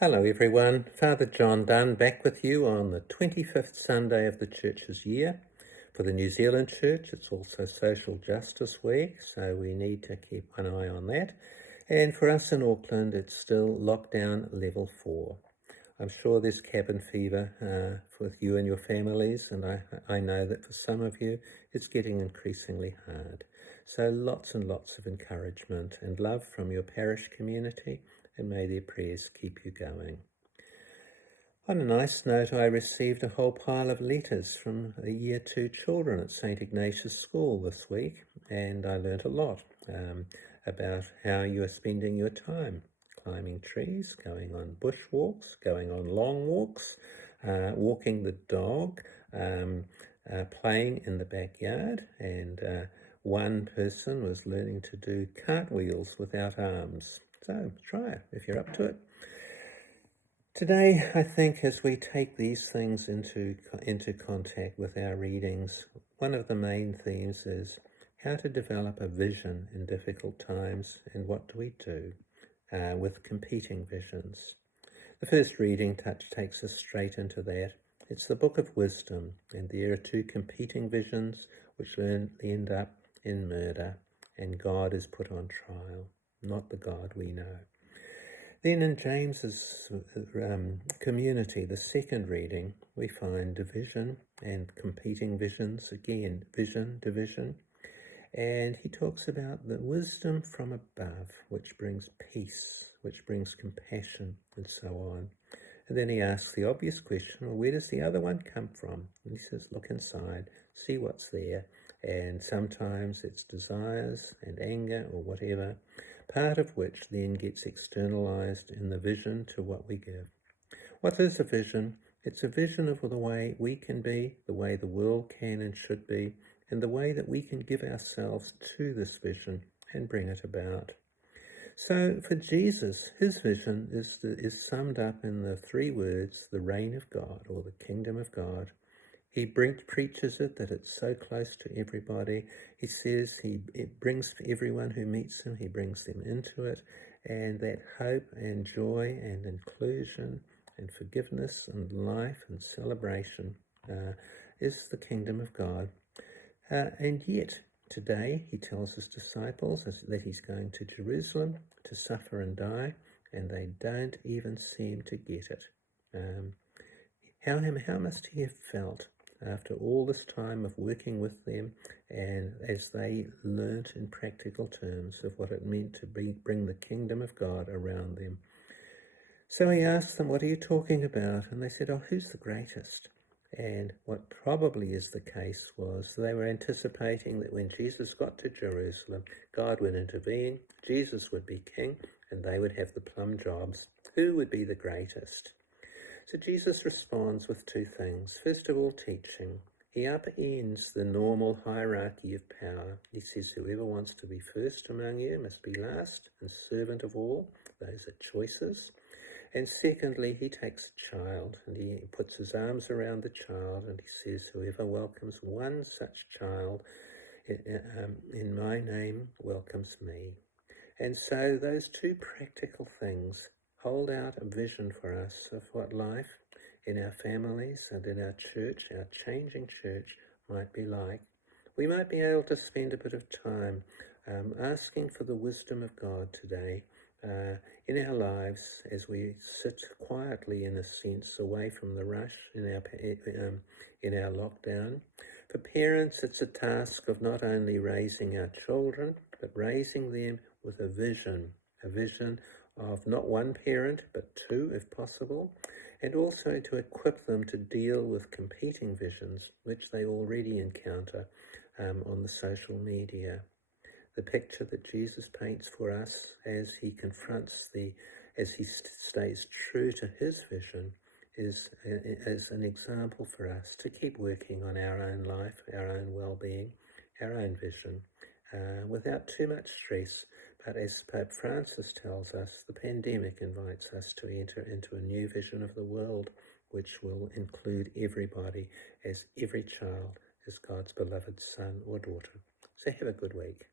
Hello everyone, Father John Dunn back with you on the 25th Sunday of the Church's year. For the New Zealand Church, it's also Social Justice Week, so we need to keep one eye on that. And for us in Auckland, it's still lockdown level 4. I'm sure there's cabin fever with you and your families, and I know that for some of you, it's getting increasingly hard. So lots and lots of encouragement and love from your parish community, and may their prayers keep you going. On a nice note, I received a whole pile of letters from the Year 2 children at St Ignatius School this week, and I learnt a lot about how you are spending your time. Climbing trees, going on bushwalks, going on long walks, walking the dog, playing in the backyard, and one person was learning to do cartwheels without arms. So try it if you're up to it. Today, I think as we take these things into contact with our readings, one of the main themes is how to develop a vision in difficult times, and what do we do with competing visions. The first reading takes us straight into that. It's the Book of Wisdom, and there are two competing visions which end up in murder, and God is put on trial, not the God we know. Then in James's community, the second reading, we find division and competing visions, again, vision, division. And he talks about the wisdom from above, which brings peace, which brings compassion, and so on. And then he asks the obvious question, well, where does the other one come from? And he says, look inside, see what's there. And sometimes it's desires and anger or whatever, part of which then gets externalized in the vision to what we give. What is a vision? It's a vision of the way we can be, the way the world can and should be, and the way that we can give ourselves to this vision and bring it about. So for Jesus, his vision is summed up in the three words, the reign of God, or the kingdom of God. He preaches it, that it's so close to everybody. He says it brings everyone who meets him, he brings them into it, and that hope and joy and inclusion and forgiveness and life and celebration is the kingdom of God. And yet, today, he tells his disciples that he's going to Jerusalem to suffer and die, and they don't even seem to get it. How must he have felt after all this time of working with them, and as they learnt in practical terms of what it meant to bring the kingdom of God around them? So he asked them, what are you talking about? And they said, oh, who's the greatest? And what probably is the case was they were anticipating that when Jesus got to Jerusalem, God would intervene, Jesus would be king, and they would have the plum jobs. Who would be the greatest? So Jesus responds with two things. First of all, teaching. He upends the normal hierarchy of power. He says, whoever wants to be first among you must be last and servant of all. Those are choices. And secondly, he takes a child and he puts his arms around the child and he says, whoever welcomes one such child in my name welcomes me. And so those two practical things hold out a vision for us of what life in our families and in our church, our changing church, might be like. We might be able to spend a bit of time asking for the wisdom of God today in our lives as we sit quietly, in a sense, away from the rush in our lockdown. For parents, it's a task of not only raising our children, but raising them with a vision of not one parent, but two if possible, and also to equip them to deal with competing visions, which they already encounter on the social media. The picture that Jesus paints for us as he as he stays true to his vision is an example for us to keep working on our own life, our own well-being, our own vision, without too much stress. But as Pope Francis tells us, the pandemic invites us to enter into a new vision of the world, which will include everybody, as every child is God's beloved son or daughter. So have a good week.